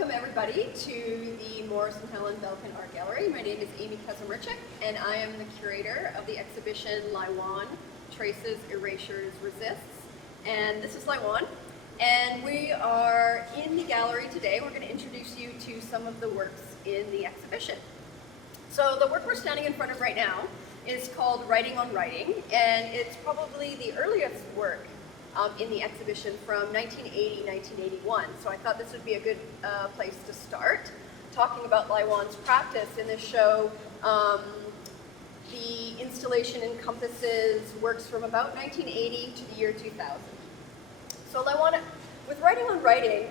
Welcome everybody to the Morris and Helen Belkin Art Gallery. My name is Amy Kazimierczak and I am the curator of the exhibition Laiwan, Traces, Erasures, Resists. And this is Laiwan. And we are in the gallery today. We're going to introduce you to some of the works in the exhibition. So the work we're standing in front of right now is called Writing on Writing, and it's probably the earliest work in the exhibition from 1980, 1981. So I thought this would be a good place to start, talking about Laiwan's practice in this show. The installation encompasses works from about 1980 to the year 2000. So Laiwan, with Writing on Writing,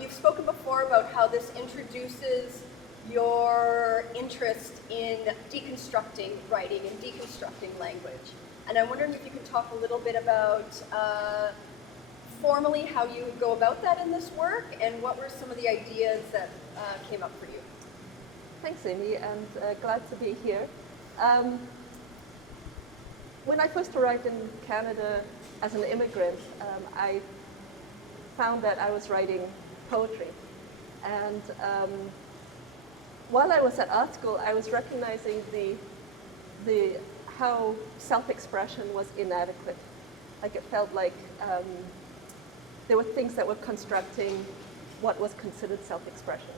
you've spoken before about how this introduces your interest in deconstructing writing and deconstructing language. And I'm wondering if you could talk a little bit about formally how you would go about that in this work, and what were some of the ideas that came up for you? Thanks, Amy, and glad to be here. When I first arrived in Canada as an immigrant, I found that I was writing poetry. And while I was at art school, I was recognizing how self-expression was inadequate. Like it felt like there were things that were constructing what was considered self-expression.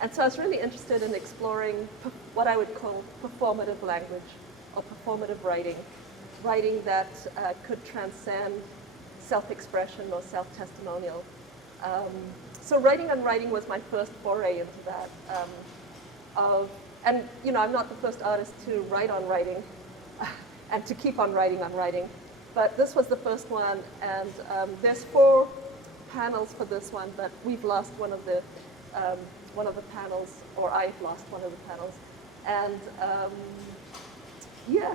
And so I was really interested in exploring what I would call performative language or performative writing, writing that could transcend self-expression or self-testimonial. So Writing on Writing was my first foray into that. And you know, I'm not the first artist to write on writing and to keep on writing, but this was the first one, and there's 4 panels for this one, but we've lost one of the panels, or I've lost one of the panels. And yeah,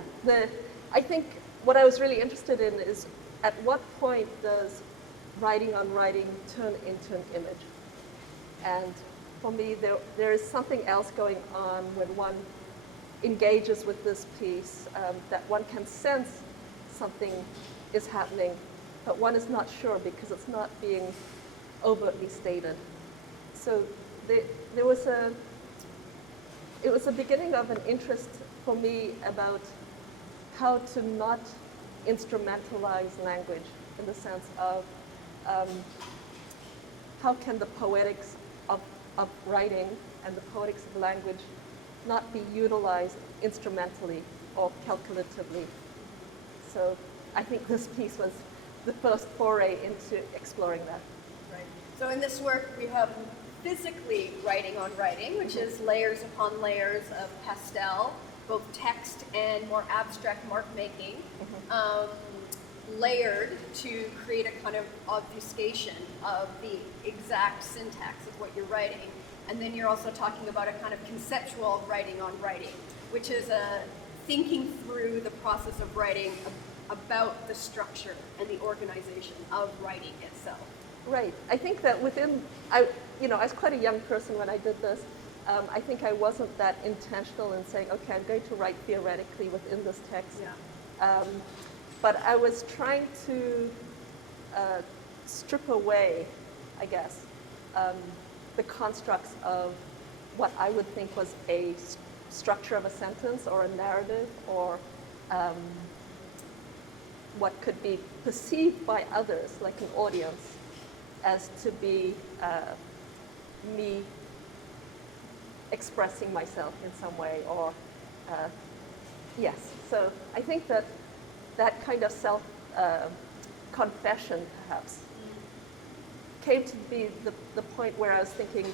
I think what I was really interested in is at what point does Writing on Writing turn into an image? And for me, there is something else going on when one engages with this piece, that one can sense something is happening, but one is not sure because it's not being overtly stated. So it was a beginning of an interest for me about how to not instrumentalize language, in the sense of how can the poetics of writing and the poetics of language not be utilized instrumentally or calculatively. So I think this piece was the first foray into exploring that. Right. So in this work we have physically writing on writing, which is layers upon layers of pastel, both text and more abstract mark making, layered to create a kind of obfuscation of the exact syntax of what you're writing. And then you're also talking about a kind of conceptual writing on writing, which is thinking through the process of writing about the structure and the organization of writing itself. Right. I think that I was quite a young person when I did this. I think I wasn't that intentional in saying, okay, I'm going to write theoretically within this text. Yeah. But I was trying to strip away, I guess, the constructs of what I would think was a structure of a sentence or a narrative, or what could be perceived by others, like an audience, as to be me expressing myself in some way, or yes. So I think that kind of self-confession, perhaps, came to be the point where I was thinking,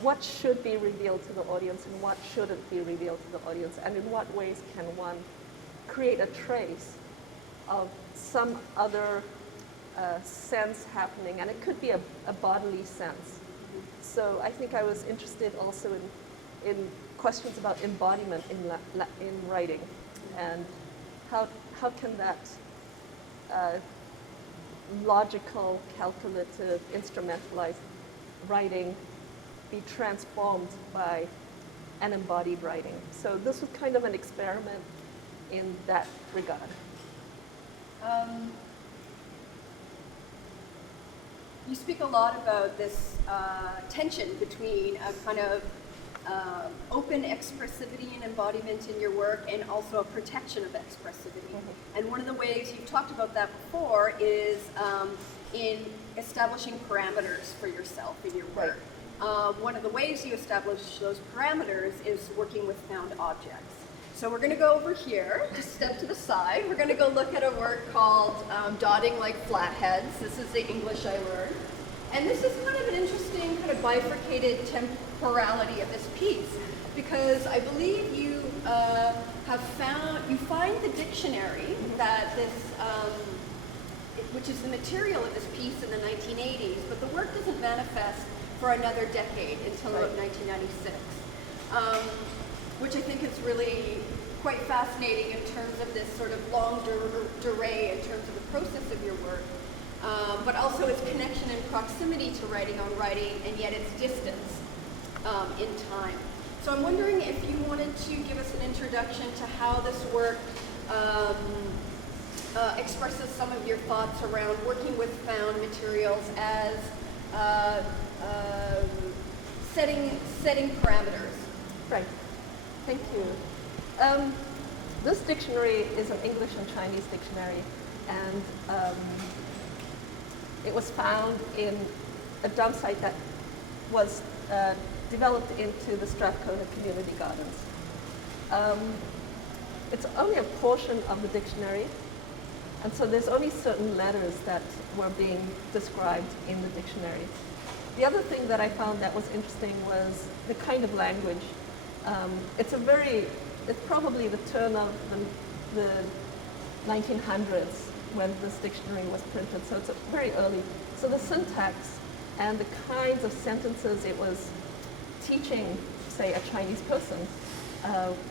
what should be revealed to the audience and what shouldn't be revealed to the audience, and in what ways can one create a trace of some other sense happening, and it could be a bodily sense. So I think I was interested also in questions about embodiment in writing, and how can that logical, calculative, instrumentalized writing be transformed by an embodied writing. So this was kind of an experiment in that regard. you speak a lot about this tension between a kind of open expressivity and embodiment in your work and also a protection of expressivity. And one of the ways you've talked about that before is in establishing parameters for yourself in your work. One of the ways you establish those parameters is working with found objects. So we're going to go over here, just step to the side. We're going to go look at a work called Dotting Like Flatheads. This is the English I learned. And this is kind of an interesting kind of bifurcated temporality of this piece, because I believe you you find the dictionary that this, which is the material of this piece in the 1980s, but the work doesn't manifest for another decade until about 1996, which I think is really quite fascinating in terms of this sort of long durée in terms of the process of your work, but also its connection and proximity to writing on writing, and yet its distance in time. So I'm wondering if you wanted to give us an introduction to how this work expresses some of your thoughts around working with found materials as setting parameters. Right. Thank you. This dictionary is an English and Chinese dictionary, and it was found in a dump site that was developed into the Strathcona Community Gardens. It's only a portion of the dictionary, and so there's only certain letters that were being described in the dictionary. The other thing that I found that was interesting was the kind of language. It's probably the turn of the 1900s when this dictionary was printed, so it's very early. So the syntax and the kinds of sentences it was teaching, say, a Chinese person,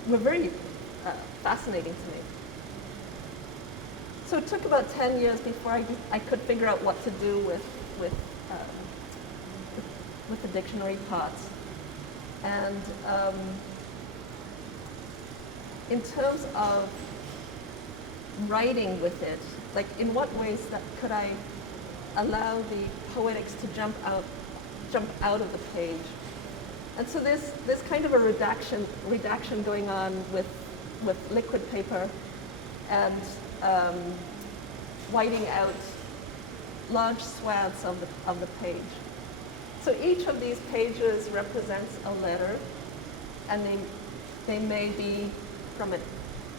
were very fascinating to me. So it took about 10 years before I could figure out what to do with the dictionary parts. And in terms of writing with it, like in what ways could I allow the poetics to jump out of the page? And so there's kind of a redaction going on with liquid paper and whiting out large swaths of the page. So each of these pages represents a letter, and they may be from it.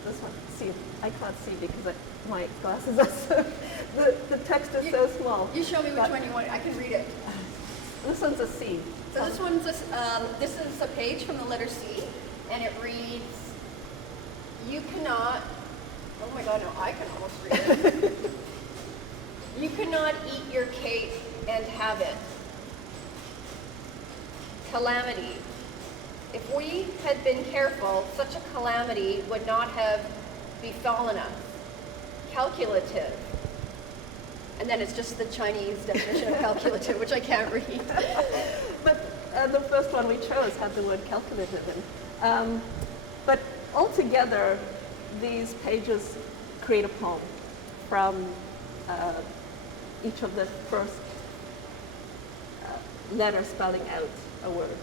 This one, see, I can't see because my glasses are so, the text is so small. You show me which one you want. I can read it. This one's a C. So this is a page from the letter C, and it reads, "You cannot." Oh my God, no, I can almost read it. "You cannot eat your cake and have it. Calamity. If we had been careful, such a calamity would not have befallen us. Calculative." And then it's just the Chinese definition of calculative, which I can't read. But the first one we chose had the word calculative in. But altogether, these pages create a poem from each of the first letters spelling out a word.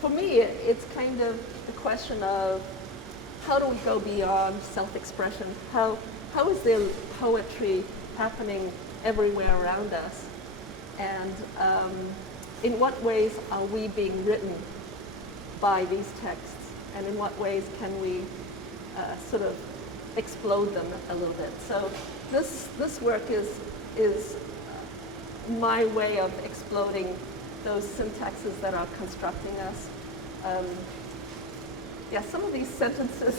For me, it's kind of the question of how do we go beyond self-expression? How is there poetry happening everywhere around us? And in what ways are we being written by these texts? And in what ways can we sort of explode them a little bit? So this work is my way of exploding those syntaxes that are constructing us. Some of these sentences,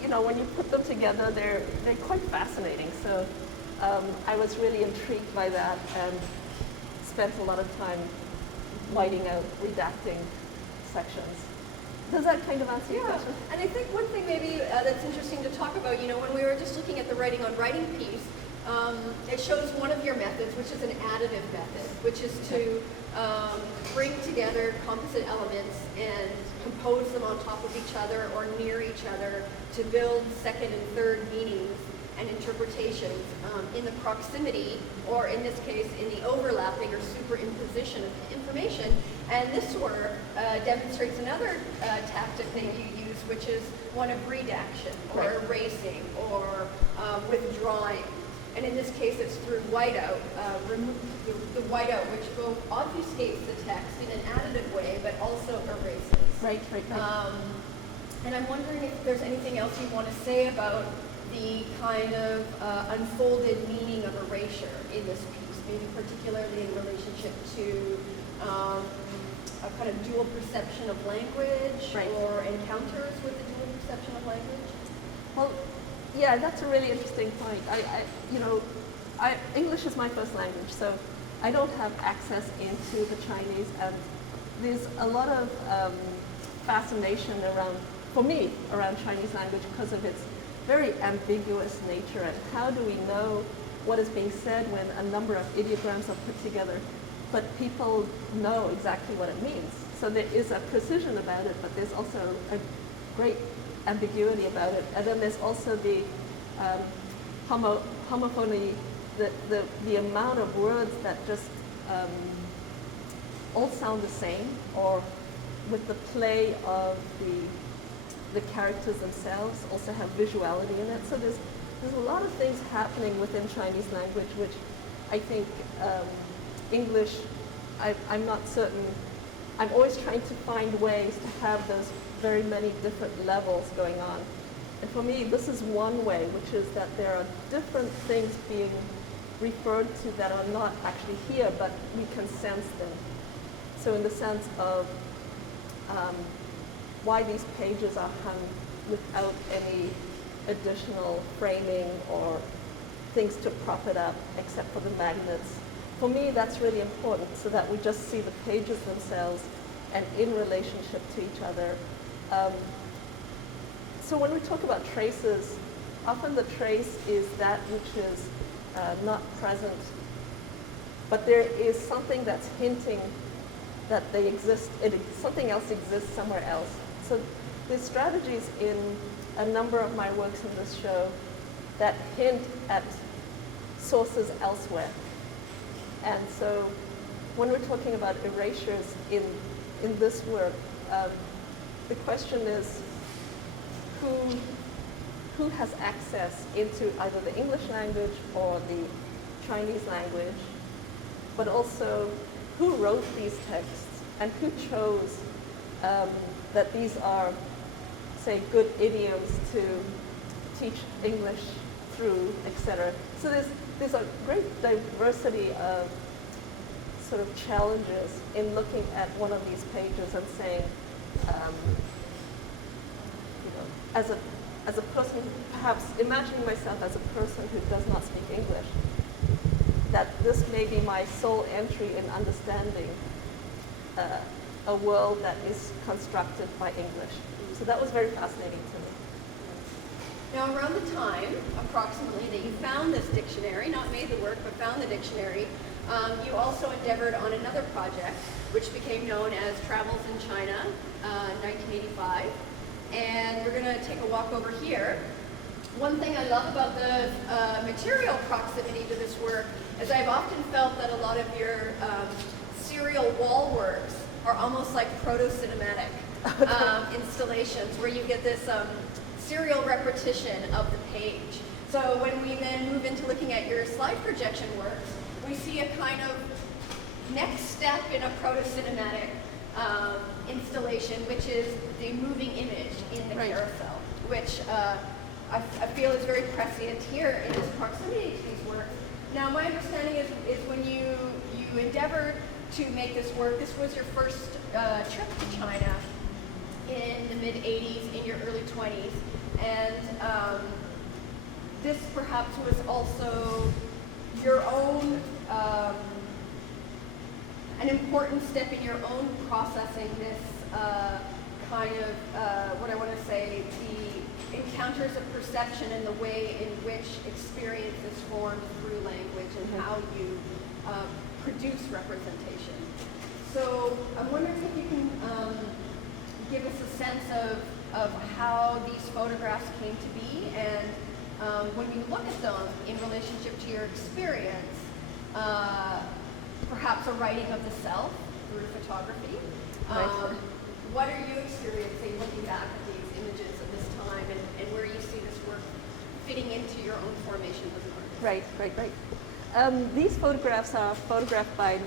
when you put them together, they're quite fascinating. So I was really intrigued by that and spent a lot of time whiting out, redacting sections. Does that kind of answer your question? And I think one thing maybe that's interesting to talk about, when we were just looking at the writing on writing piece, it shows one of your methods, which is an additive method, which is to bring together composite elements and compose them on top of each other or near each other to build second and third meanings and interpretations in the proximity, or in this case, in the overlapping or superimposition of information. And this work demonstrates another tactic that you use, which is one of redaction, or erasing, or withdrawing. And in this case, it's through whiteout, the whiteout, which both obfuscates the text in an additive way, but also erases. Right. And I'm wondering if there's anything else you want to say about the kind of unfolded meaning of erasure in this piece, maybe particularly in relationship to a kind of dual perception of language, or encounters with the dual perception of language? Well, yeah, that's a really interesting point. English is my first language, so I don't have access into the Chinese, and there's a lot of fascination for me, around Chinese language because of its very ambiguous nature, and how do we know what is being said when a number of ideograms are put together, but people know exactly what it means. So there is a precision about it, but there's also a great ambiguity about it. And then there's also the homophony, the amount of words that just all sound the same, or with the play of the characters themselves also have visuality in it. So there's a lot of things happening within Chinese language, which I think English, I'm not certain. I'm always trying to find ways to have those very many different levels going on. And for me, this is one way, which is that there are different things being referred to that are not actually here, but we can sense them. So in the sense of why these pages are hung without any additional framing or things to prop it up except for the magnets. For me, that's really important, so that we just see the pages themselves and in relationship to each other. So when we talk about traces, often the trace is that which is not present, but there is something that's hinting that they exist, something else exists somewhere else. So there's strategies in a number of my works in this show that hint at sources elsewhere. And so when we're talking about erasures in this work, the question is who has access into either the English language or the Chinese language, but also who wrote these texts and who chose that these are, say, good idioms to teach English through, etc. So there's a great diversity of sort of challenges in looking at one of these pages and saying, as a person, perhaps imagining myself as a person who does not speak English, that this may be my sole entry in understanding a world that is constructed by English. So that was very fascinating to me. Now, around the time, approximately, that you found this dictionary, not made the work, but found the dictionary, you also endeavored on another project, which became known as Travels in China, 1985. And we're going to take a walk over here. One thing I love about the material proximity to this work is I've often felt that a lot of your serial wall works are almost like proto-cinematic installations, where you get this serial repetition of the page. So when we then move into looking at your slide projection works, we see a kind of next step in a proto-cinematic installation, which is the moving image in the carousel, which I feel is very prescient here in this proximity to these works. Now, my understanding is when you endeavored to make this work, this was your first trip to China in the mid-'80s, in your early 20s, and this perhaps was also your own an important step in your own processing this kind of, what I want to say, the encounters of perception and the way in which experience is formed through language and how you produce representation. So I'm wondering if you can give us a sense of how these photographs came to be, and when you look at them in relationship to your experience, perhaps a writing of the self through photography. Right. What are you experiencing looking back at these images at this time, and where you see this work fitting into your own formation as an artist? Right. These photographs are photographed by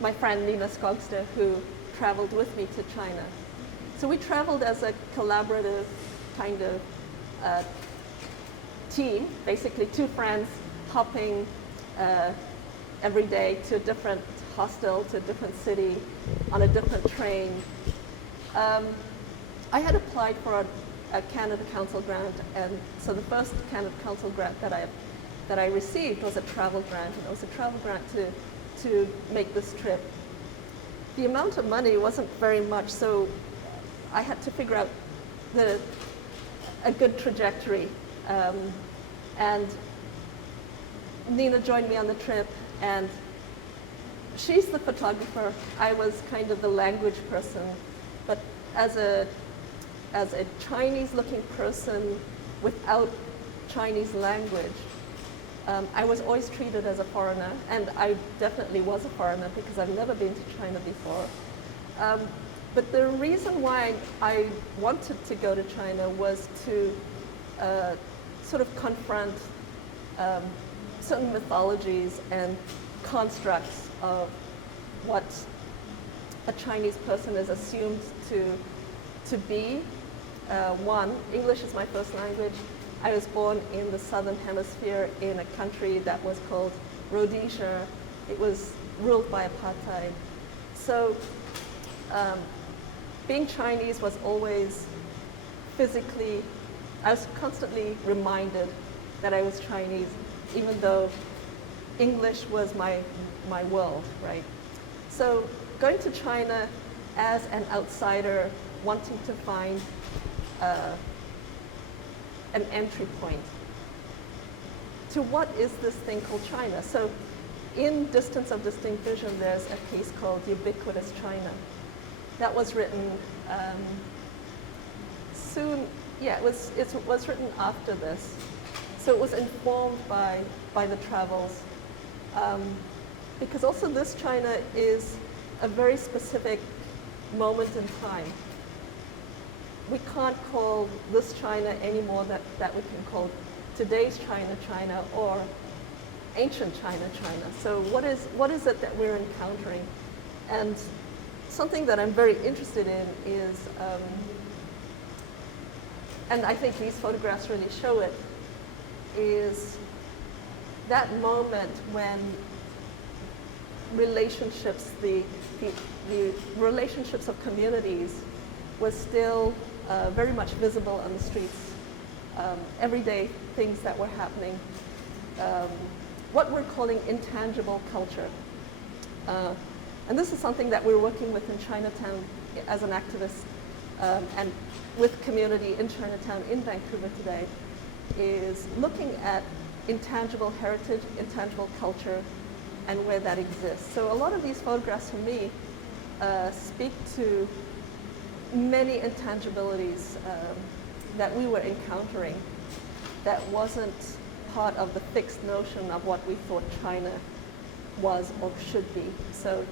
my friend Nina Skogster, who traveled with me to China. So we traveled as a collaborative kind of team, basically two friends hopping every day to a different hostel, to a different city, on a different train. I had applied for a Canada Council grant, and so the first Canada Council grant that I received was a travel grant, and it was a travel grant to make this trip. The amount of money wasn't very much, so I had to figure out a good trajectory. And Nina joined me on the trip, and she's the photographer. I was kind of the language person, but as a Chinese-looking person without Chinese language, I was always treated as a foreigner, and I definitely was a foreigner because I've never been to China before. But the reason why I wanted to go to China was to sort of confront certain mythologies and constructs of what a Chinese person is assumed to be. One, English is my first language. I was born in the southern hemisphere in a country that was called Rhodesia. It was ruled by apartheid. So being Chinese was always physically, I was constantly reminded that I was Chinese, even though English was my world, right? So going to China as an outsider, wanting to find an entry point to what is this thing called China. So in Distance of Distinct Vision, there's a piece called Ubiquitous China. That was written soon, yeah, it was written after this. So it was informed by the travels. Because also this China is a very specific moment in time. We can't call this China any more that we can call today's China, China, or ancient China, China. So what is it that we're encountering? And something that I'm very interested in is, and I think these photographs really show it, is that moment when relationships, the relationships of communities was still very much visible on the streets. Everyday things that were happening. What we're calling intangible culture. And this is something that we're working with in Chinatown as an activist and with community in Chinatown in Vancouver today, is looking at intangible heritage, intangible culture, and where that exists. So a lot of these photographs for me speak to many intangibilities that we were encountering that wasn't part of the fixed notion of what we thought China was or should be. So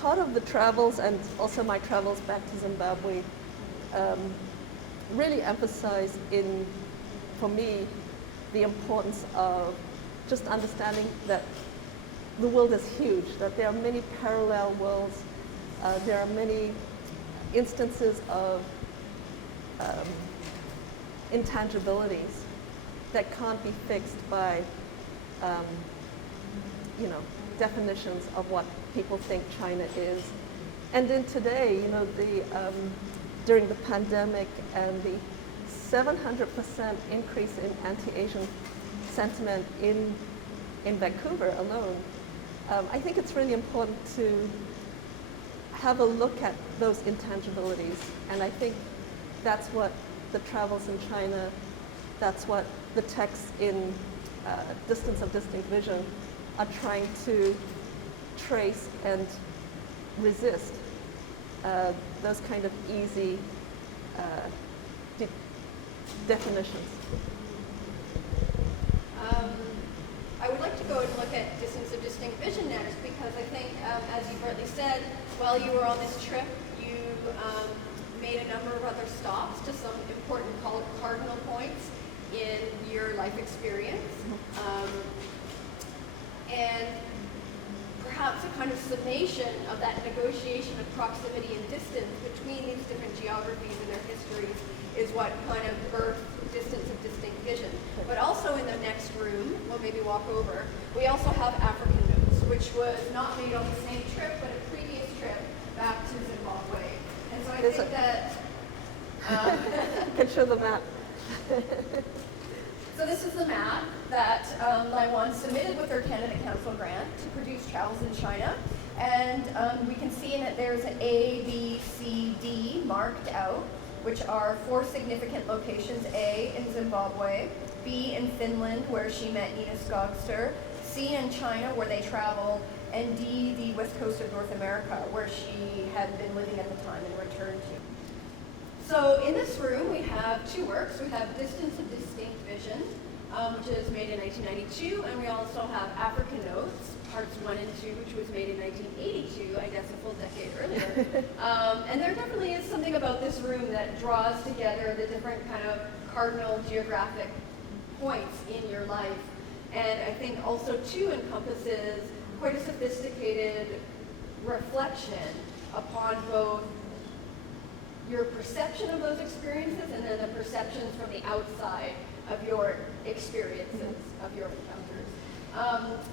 part of the travels and also my travels back to Zimbabwe really emphasized for me, the importance of just understanding that the world is huge, that there are many parallel worlds, there are many instances of intangibilities that can't be fixed by, definitions of what people think China is. And then today, during the pandemic and the 700% increase in anti-Asian sentiment in Vancouver alone, I think it's really important to have a look at those intangibilities. And I think that's what the travels in China, that's what the texts in Distance of Distinct Vision are trying to trace and resist those kind of easy definitions. I would like to go and look at distance of distinct vision next because I think, as you rightly said, while you were on this trip, you made a number of other stops to some important cardinal points in your life experience. And perhaps a kind of summation of that negotiation of proximity and distance between these different geographies and their histories is what kind of birthed distance of distinct vision. But also in the next room, we'll maybe walk over, we also have African notes, which was not made on the same trip, but a previous trip back to Zimbabwe. And so I think that... You can show the map. So this is the map that Laiwan submitted with her Canada Council grant to produce travels in China. And we can see in it there's an A, B, C, D marked out, which are 4 significant locations: A in Zimbabwe, B in Finland, where she met Nina Skogster, C in China, where they traveled, and D, the west coast of North America, where she had been living at the time and returned to. So in this room, we have 2 works. We have Distance of Distinct Vision, which is made in 1992, and we also have African Notes, parts 1 and 2, which was made in 1982, I guess a full decade earlier. And there definitely is something about this room that draws together the different kind of cardinal geographic points in your life. And I think also too encompasses quite a sophisticated reflection upon both your perception of those experiences and then the perceptions from the outside of your experiences, of your encounters.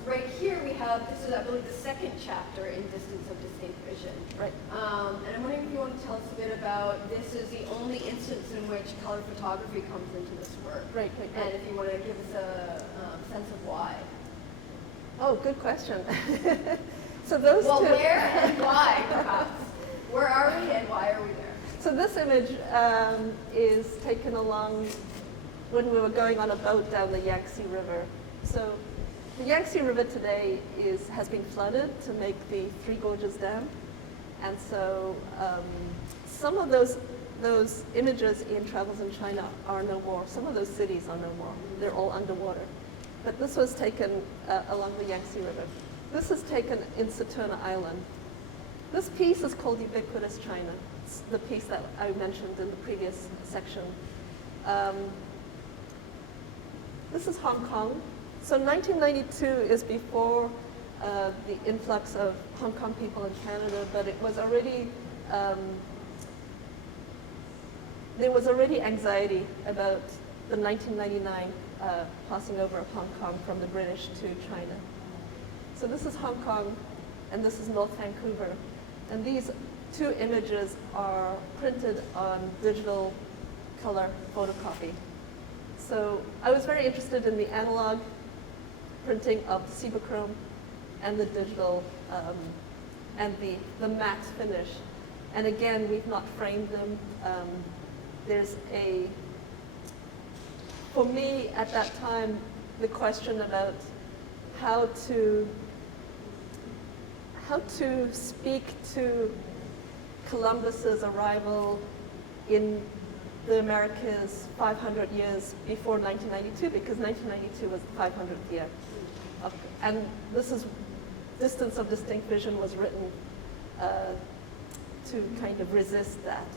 Right here we have, this is I believe the 2nd chapter in Distance of Distinct Vision. Right. And I'm wondering if you want to tell us a bit about, this is the only instance in which color photography comes into this work. Right. And if you want to give us a sense of why. Oh, good question. So those well, two... where and why, perhaps. Where are we and why are we there? So this image is taken along when we were going on a boat down the Yangtze River. So the Yangtze River today has been flooded to make the Three Gorges Dam. And so some of those images in Travels in China are no more. Some of those cities are no more. They're all underwater. But this was taken along the Yangtze River. This is taken in Saturna Island. This piece is called Ubiquitous China. It's the piece that I mentioned in the previous section. This is Hong Kong. So 1992 is before the influx of Hong Kong people in Canada, but it was already, there was already anxiety about the 1999 passing over of Hong Kong from the British to China. So this is Hong Kong, and this is North Vancouver. And these 2 images are printed on digital color photocopy. So I was very interested in the analog printing of the Cibachrome and the digital and the matte finish. And again, we've not framed them. There's for me at that time, the question about how to speak to Columbus's arrival in the Americas 500 years before 1992, because 1992 was the 500th year. And this is, Distance of Distinct Vision was written to kind of resist that.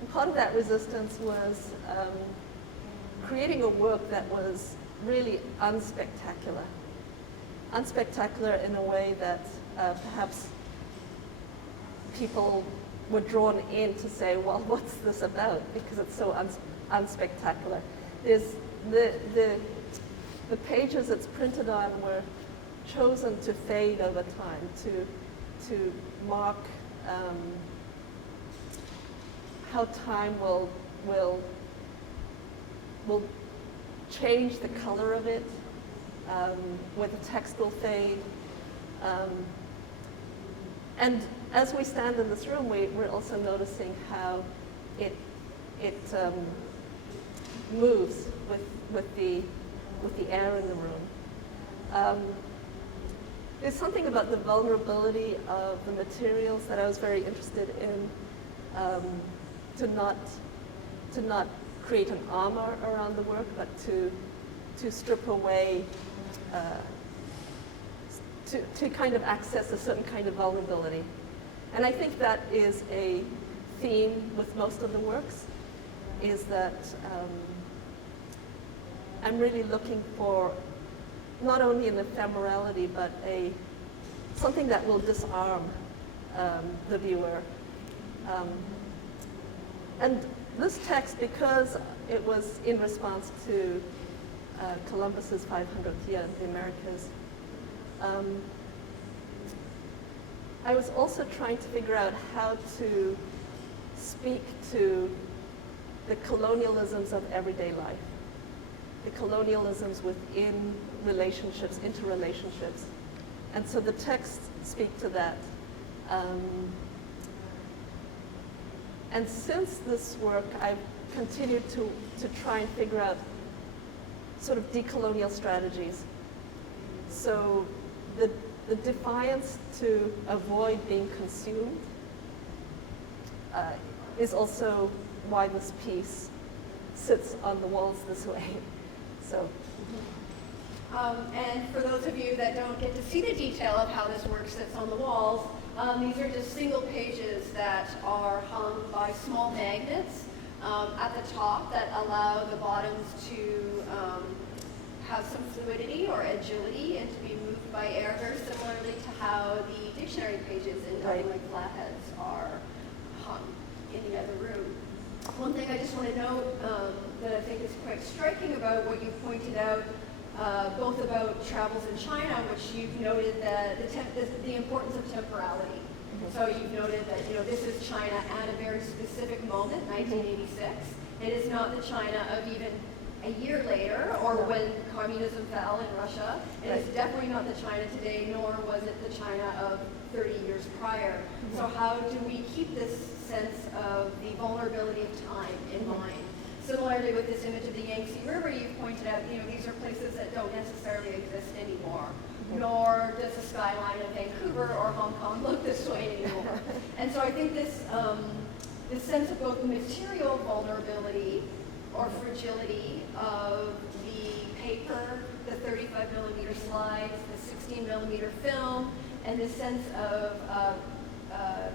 And part of that resistance was creating a work that was really unspectacular. Unspectacular in a way that perhaps people were drawn in to say, well, what's this about? Because it's so unspectacular. There's the pages it's printed on were chosen to fade over time, to mark how time will change the color of it, where the text will fade. And as we stand in this room, we're also noticing how it moves with the air in the room. There's something about the vulnerability of the materials that I was very interested in, to not create an armor around the work, but to to strip away, to kind of access a certain kind of vulnerability. And I think that is a theme with most of the works, is that I'm really looking for not only an ephemerality, but something that will disarm the viewer. And this text, because it was in response to Columbus's 500th year in the Americas, I was also trying to figure out how to speak to the colonialisms of everyday life, the colonialisms within relationships, interrelationships. And so the texts speak to that. And since this work, I've continued to try and figure out sort of decolonial strategies. So the defiance to avoid being consumed is also why this piece sits on the walls this way. So. And for those of you that don't get to see the detail of how this work sits on the walls, these are just single pages that are hung by small magnets at the top that allow the bottoms to have some fluidity or agility and to be moved by air, very similarly to how the dictionary pages in Dublin flatheads are hung in the other room. One thing I just want to note that I think is quite striking about what you pointed out, both about travels in China, which you've noted that the importance of temporality. Mm-hmm. So you've noted that this is China at a very specific moment, 1986. It is not the China of even a year later, or when communism fell in Russia. It is definitely not the China today, nor was it the China of 30 years prior. Mm-hmm. So how do we keep this sense of the vulnerability of time in mind? Similarly with this image of the Yangtze River, you've pointed out, these are places that don't necessarily exist anymore, nor does the skyline of Vancouver or Hong Kong look this way anymore. And so I think this sense of both material vulnerability or fragility of the paper, the 35 millimeter slides, the 16 millimeter film, and this sense of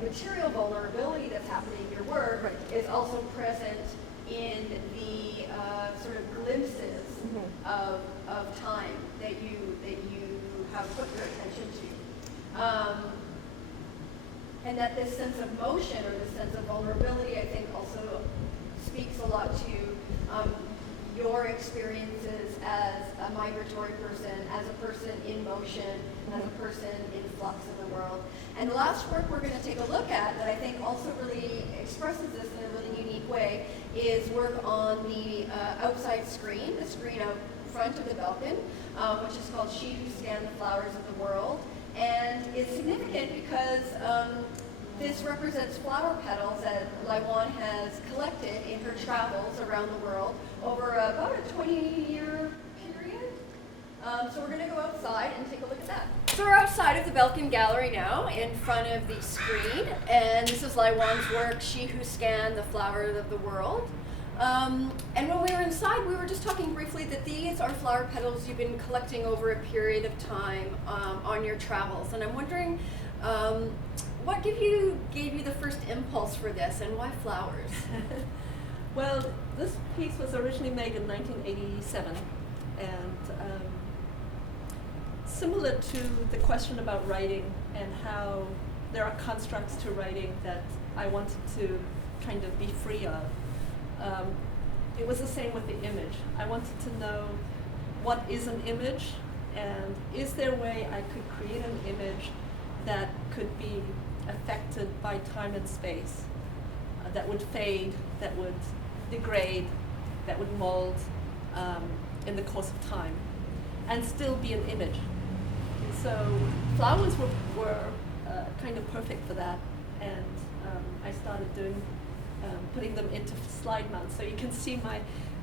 material vulnerability that's happening in your work is also present in the sort of glimpses of time that you have put your attention to. And that this sense of motion or this sense of vulnerability, I think, also speaks a lot to your experiences as a migratory person, as a person in motion, as a person in flux in the world. And the last work we're going to take a look at that I think also really expresses this in a really unique way is work on the outside screen, the screen out front of the Belkin, which is called She Who Scanned the Flowers of the World. And it's significant because this represents flower petals that Laiwan has collected in her travels around the world over about a 20-year period. So we're going to go outside and take a look at that. So we're outside of the Belkin Gallery now, in front of the screen, and this is Laiwan's work, She Who Scanned the Flowers of the World. And when we were inside, we were just talking briefly that these are flower petals you've been collecting over a period of time on your travels. And I'm wondering, what gave you the first impulse for this, and why flowers? Well, this piece was originally made in 1987, and similar to the question about writing and how there are constructs to writing that I wanted to kind of be free of. It was the same with the image. I wanted to know what is an image, and is there a way I could create an image that could be affected by time and space, that would fade, that would degrade, that would mold in the course of time, and still be an image. And so flowers were kind of perfect for that, and I started putting them into slide mounts. So you can see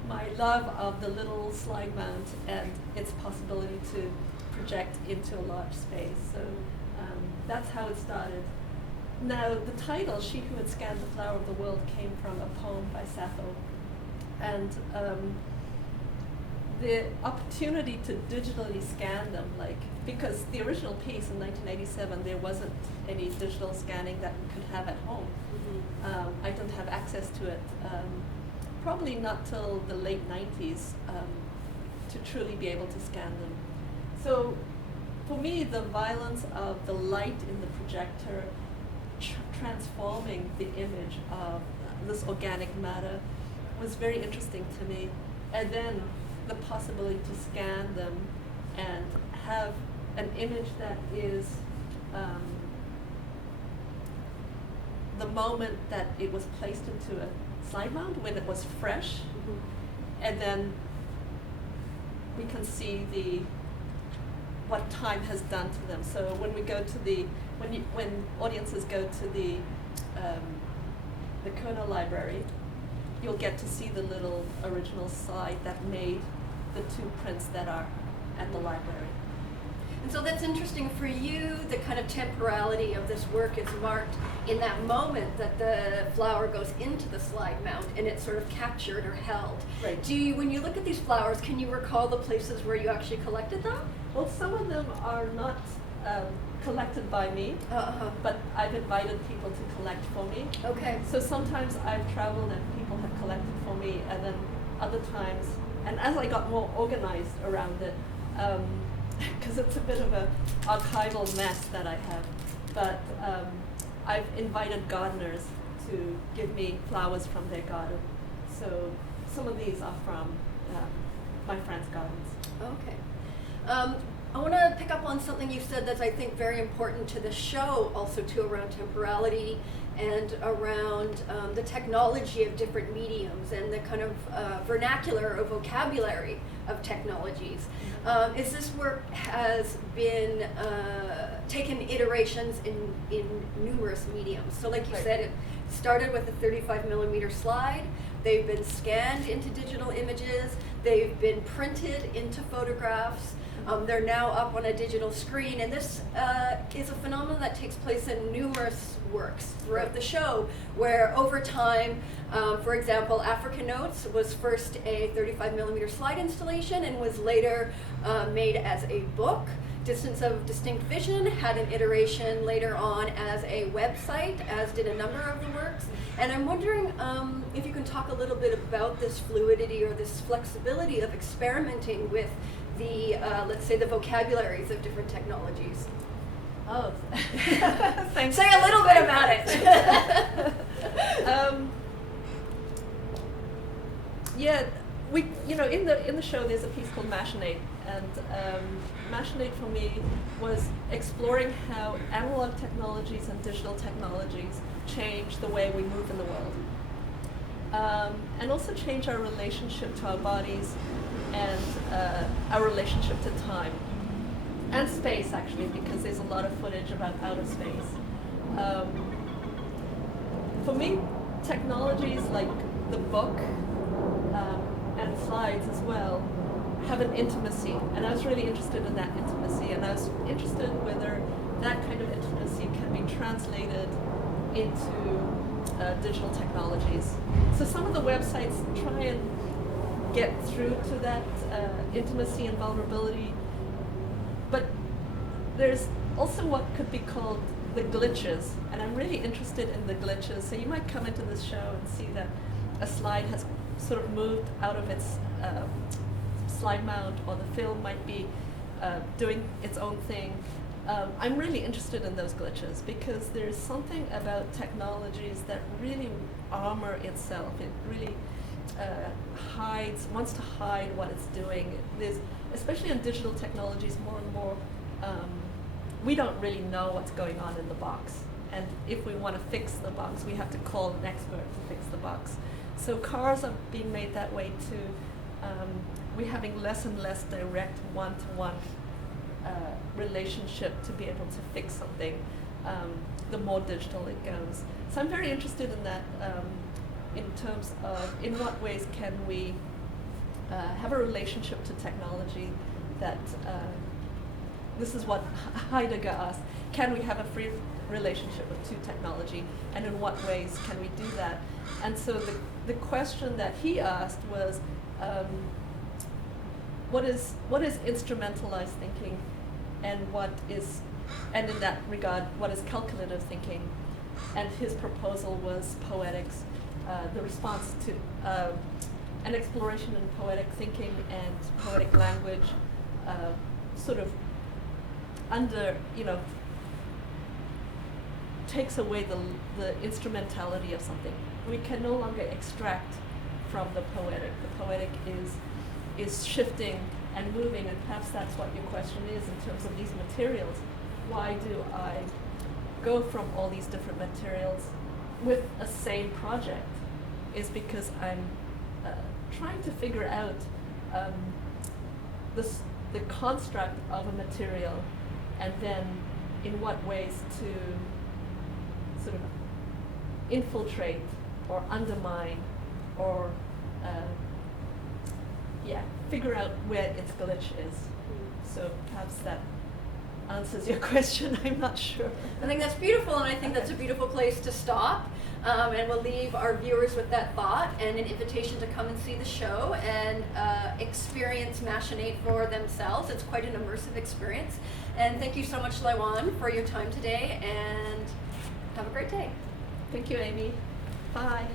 my love of the little slide mount and its possibility to project into a large space. So that's how it started. Now, the title, She Who Had Scanned the Flower of the World, came from a poem by Sappho. And the opportunity to digitally scan them, like, because the original piece in 1987, there wasn't any digital scanning that we could have at home. I don't have access to it, probably not till the late 90s to truly be able to scan them. So for me, the violence of the light in the projector transforming the image of this organic matter was very interesting to me. And then the possibility to scan them and have an image that is the moment that it was placed into a slide mount, when it was fresh, and then we can see what time has done to them. So when we go to when audiences go to the Kerner library, you'll get to see the little original slide that made the two prints that are at the library. And so that's interesting for you. The kind of temporality of this work is marked in that moment that the flower goes into the slide mount and it's sort of captured or held. Right. When you look at these flowers, can you recall the places where you actually collected them? Well, some of them are not collected by me, but I've invited people to collect for me. Okay. So sometimes I've traveled and people have collected for me, and then other times, and as I got more organized around it, because it's a bit of an archival mess that I have, but I've invited gardeners to give me flowers from their garden. So some of these are from my friends' gardens. Okay. I want to pick up on something you said that's, I think, very important to the show, also too, around temporality and around the technology of different mediums and the kind of vernacular or vocabulary of technologies. Is this work has been taken iterations in numerous mediums. So like you said, it started with a 35 millimeter slide. They've been scanned into digital images. They've been printed into photographs. They're now up on a digital screen, and this is a phenomenon that takes place in numerous works throughout the show, where over time, for example, African Notes was first a 35 millimeter slide installation and was later made as a book. Distance of Distinct Vision had an iteration later on as a website, as did a number of the works. And I'm wondering if you can talk a little bit about this fluidity or this flexibility of experimenting with the, let's say, the vocabularies of different technologies. Oh, thanks. Say a little bit about it. Yeah, in the show there's a piece called Machinate, and Machinate for me was exploring how analog technologies and digital technologies change the way we move in the world, and also change our relationship to our bodies and our relationship to time and space, actually, because there's a lot of footage about outer space. For me, technologies like the book and slides as well have an intimacy, and I was really interested in that intimacy, and I was interested whether that kind of intimacy can be translated into digital technologies. So some of the websites try and get through to that intimacy and vulnerability, but there's also what could be called the glitches, and I'm really interested in the glitches. So you might come into this show and see that a slide has sort of moved out of its slide mount, or the film might be doing its own thing. I'm really interested in those glitches because there's something about technologies that really armor itself. It really wants to hide what it's doing. There's, especially on digital technologies, more and more, we don't really know what's going on in the box. And if we want to fix the box, we have to call an expert to fix the box. So cars are being made that way too. We're having less and less direct one-to-one relationship to be able to fix something, the more digital it goes. So I'm very interested in that, in terms of in what ways can we have a relationship to technology that, this is what Heidegger asked, can we have a free relationship to technology, and in what ways can we do that? And so the question that he asked was, what is instrumentalized thinking, and in that regard, what is calculative thinking? And his proposal was poetics, the response to an exploration in poetic thinking and poetic language, sort of takes away the instrumentality of something. We can no longer extract from the poetic. The poetic is shifting and moving, and perhaps that's what your question is in terms of these materials. Why do I go from all these different materials with a same project? Is because I'm trying to figure out the construct of a material, and then in what ways to sort of infiltrate or undermine or figure out where its glitch is. So perhaps that answers your question. I'm not sure. I think that's beautiful, and I think that's a beautiful place to stop. And we'll leave our viewers with that thought and an invitation to come and see the show and experience Machinate for themselves. It's quite an immersive experience. And thank you so much, Laiwan, for your time today, and have a great day. Thank you, Amy. Bye.